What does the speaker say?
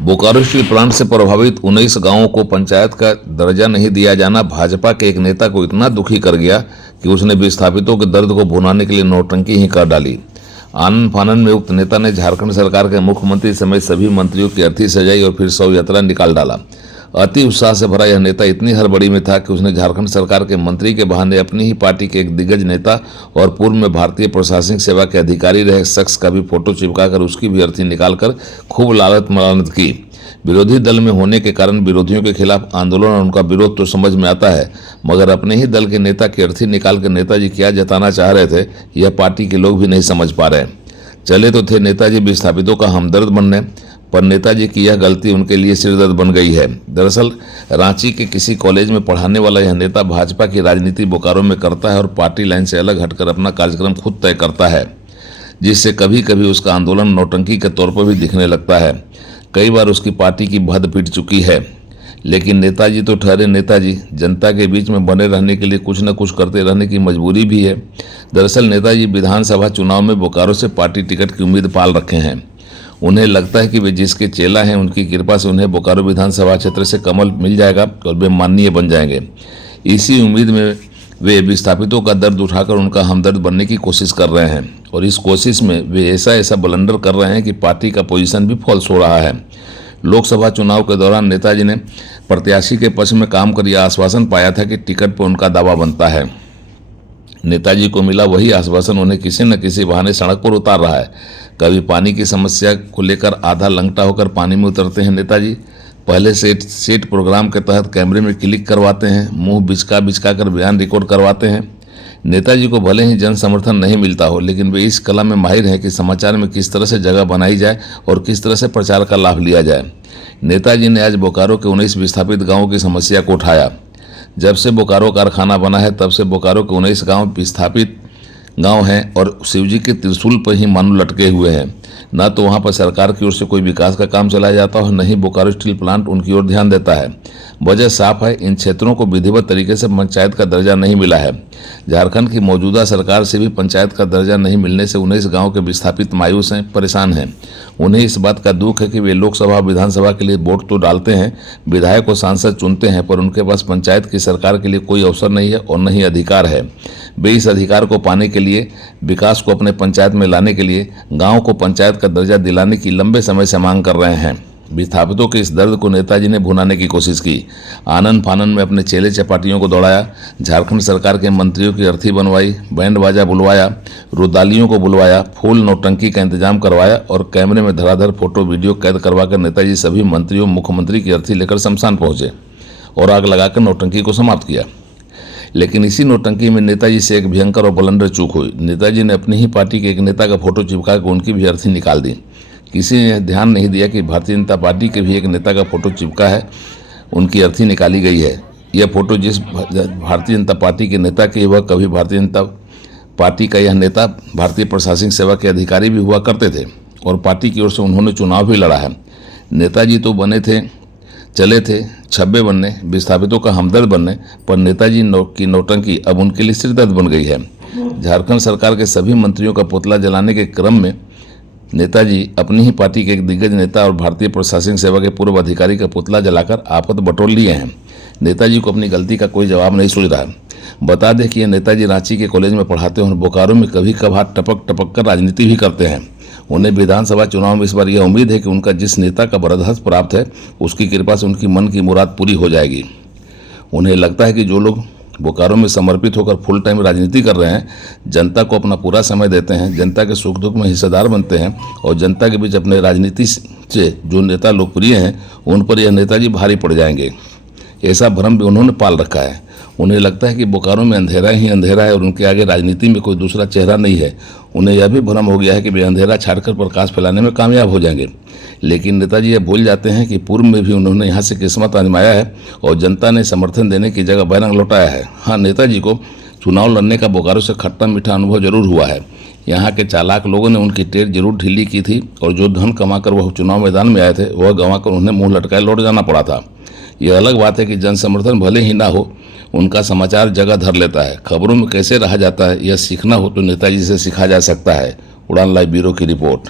Bokaro steel plant से प्रभावित 19 गांवों को पंचायत का दर्जा नहीं दिया जाना भाजपा के एक नेता को इतना दुखी कर गया कि उसने विस्थापितों के दर्द को भुनाने के लिए नौटंकी ही कर डाली। आनन फानन में उक्त नेता ने झारखंड सरकार के मुख्यमंत्री समेत सभी मंत्रियों की अर्थी सजाई और फिर शव यात्रा निकाल डाला। अति उत्साह से भरा यह नेता इतनी हड़बड़ी में था कि उसने झारखंड सरकार के मंत्री के बहाने अपनी ही पार्टी के एक दिग्गज नेता और पूर्व में भारतीय प्रशासनिक सेवा के अधिकारी रहे शख्स का भी फोटो चिपकाकर उसकी भी अर्थी निकालकर खूब लालत मलानत की। विरोधी दल में होने के कारण विरोधियों के खिलाफ आंदोलन और उनका विरोध तो समझ में आता है, मगर अपने ही दल के नेता की अर्थी निकाल कर नेताजी क्या जताना चाह रहे थे यह पार्टी के लोग भी नहीं समझ पा रहे। चले तो थे नेताजी विस्थापितों का हमदर्द बनने, पर नेताजी की यह गलती उनके लिए सिरदर्द बन गई है। दरअसल रांची के किसी कॉलेज में पढ़ाने वाला यह नेता भाजपा की राजनीति बोकारो में करता है और पार्टी लाइन से अलग हटकर अपना कार्यक्रम खुद तय करता है, जिससे कभी कभी उसका आंदोलन नौटंकी के तौर पर भी दिखने लगता है। कई बार उसकी पार्टी की भद पिट चुकी है, लेकिन नेताजी तो ठहरे नेताजी, जनता के बीच में बने रहने के लिए कुछ न कुछ करते रहने की मजबूरी भी है। दरअसल नेताजी विधानसभा चुनाव में बोकारो से पार्टी टिकट की उम्मीद पाल रखे हैं। उन्हें लगता है कि वे जिसके चेला हैं उनकी कृपा से उन्हें बोकारो विधानसभा क्षेत्र से कमल मिल जाएगा और वे माननीय बन जाएंगे। इसी उम्मीद में वे विस्थापितों का दर्द उठाकर उनका हमदर्द बनने की कोशिश कर रहे हैं और इस कोशिश में वे ऐसा ब्लंडर कर रहे हैं कि पार्टी का पोजीशन भी फॉल्स हो रहा है। लोकसभा चुनाव के दौरान नेताजी ने प्रत्याशी के पक्ष में काम कर यह आश्वासन पाया था कि टिकट पर उनका दावा बनता है। नेताजी को मिला वही आश्वासन उन्हें किसी न किसी बहाने सड़क पर उतार रहा है। कभी पानी की समस्या को लेकर आधा लंगटा होकर पानी में उतरते हैं नेताजी। पहले सेट प्रोग्राम के तहत कैमरे में क्लिक करवाते हैं, मुंह बिचका कर बयान रिकॉर्ड करवाते हैं। नेताजी को भले ही जन समर्थन नहीं मिलता हो, लेकिन वे इस कला में माहिर हैं कि समाचार में किस तरह से जगह बनाई जाए और किस तरह से प्रचार का लाभ लिया जाए। नेताजी ने आज बोकारो के 19 विस्थापित गाँवों की समस्या को उठाया। जब से बोकारो कारखाना बना है तब से बोकारो के 19 गाँव विस्थापित गांव हैं और शिवजी के त्रिशूल पर ही मानो लटके हुए हैं। न तो वहां पर सरकार की ओर से कोई विकास का काम चलाया जाता है, न ही बोकारो स्टील प्लांट उनकी ओर ध्यान देता है। वजह साफ है, इन क्षेत्रों को विधिवत तरीके से पंचायत का दर्जा नहीं मिला है। झारखंड की मौजूदा सरकार से भी पंचायत का दर्जा नहीं मिलने से 19 गाँव के विस्थापित मायूस हैं, परेशान हैं। उन्हें इस बात का दुख है कि वे लोकसभा विधानसभा के लिए वोट तो डालते हैं, विधायक और सांसद चुनते हैं, पर उनके पास पंचायत की सरकार के लिए कोई अवसर नहीं है और न ही अधिकार है। वे इस अधिकार को पाने के लिए, विकास को अपने पंचायत में लाने के लिए गांव को पंचायत का दर्जा दिलाने की लंबे समय से मांग कर रहे हैं। विस्थापितों के इस दर्द को नेताजी ने भुनाने की कोशिश की। आनन फानन में अपने चेले चपाटियों को दौड़ाया, झारखंड सरकार के मंत्रियों की अर्थी बनवाई, बैंड बाजा बुलवाया, रुदालियों को बुलवाया, फूल नौटंकी का इंतजाम करवाया और कैमरे में धराधर फोटो वीडियो कैद करवाकर नेताजी सभी मंत्रियों मुख्यमंत्री की अर्थी लेकर शमशान पहुंचे और आग लगाकर नौटंकी को समाप्त किया। लेकिन इसी नौटंकी में नेताजी से एक भयंकर और बुलंदर चूक हुई। नेताजी ने अपनी ही पार्टी के एक नेता का फोटो चिपका कर उनकी भी अर्थी निकाल दी। किसी ने ध्यान नहीं दिया कि भारतीय जनता पार्टी के भी एक नेता का फोटो चिपका है, उनकी अर्थी निकाली गई है। यह फोटो जिस भारतीय जनता पार्टी के नेता की, वह कभी भारतीय जनता पार्टी का यह नेता भारतीय प्रशासनिक सेवा के अधिकारी भी हुआ करते थे और पार्टी की ओर से उन्होंने चुनाव भी लड़ा है। नेताजी तो बने थे, चले थे छब्बे बनने, विस्थापितों का हमदर्द बनने, पर नेताजी की नौटंकी अब उनके लिए सिरदर्द बन गई है। झारखंड सरकार के सभी मंत्रियों का पुतला जलाने के क्रम में नेताजी अपनी ही पार्टी के एक दिग्गज नेता और भारतीय प्रशासनिक सेवा के पूर्व अधिकारी का पुतला जलाकर आफत बटोर लिए हैं। नेताजी को अपनी गलती का कोई जवाब नहीं सूझ रहा है। बता दें कि यह नेताजी रांची के कॉलेज में पढ़ाते हैं और बोकारो में कभी कभार टपक कर राजनीति भी करते हैं। उन्हें विधानसभा चुनाव में इस बार यह उम्मीद है कि उनका जिस नेता का बरदहस्त प्राप्त है उसकी कृपा से उनकी मन की मुराद पूरी हो जाएगी। उन्हें लगता है कि जो लोग बोकारो में समर्पित होकर फुल टाइम राजनीति कर रहे हैं, जनता को अपना पूरा समय देते हैं, जनता के सुख दुख में हिस्सेदार बनते हैं और जनता के बीच अपने राजनीति से जो नेता लोकप्रिय हैं उन पर यह नेताजी भारी पड़ जाएंगे, ऐसा भ्रम भी उन्होंने पाल रखा है। उन्हें लगता है कि बोकारो में अंधेरा ही अंधेरा है और उनके आगे राजनीति में कोई दूसरा चेहरा नहीं है। उन्हें यह भी भ्रम हो गया है कि वे अंधेरा छाड़कर प्रकाश फैलाने में कामयाब हो जाएंगे। लेकिन नेताजी यह भूल जाते हैं कि पूर्व में भी उन्होंने यहाँ से किस्मत आजमाया है और जनता ने समर्थन देने की जगह बैरंग लौटाया है। हाँ, नेताजी को चुनाव लड़ने का बोकारो से खट्टा मीठा अनुभव जरूर हुआ है। यहाँ के चालाक लोगों ने उनकी टेर जरूर ढीली की थी और जो धन कमाकर वह चुनाव मैदान में आए थे वह गंवाकर उन्हें मुँह लटकाए लौट जाना पड़ा था। यह अलग बात है कि जन समर्थन भले ही ना हो, उनका समाचार जगह धर लेता है। खबरों में कैसे रहा जाता है यह सीखना हो तो नेताजी से सीखा जा सकता है। उड़ान लाइव ब्यूरो की रिपोर्ट।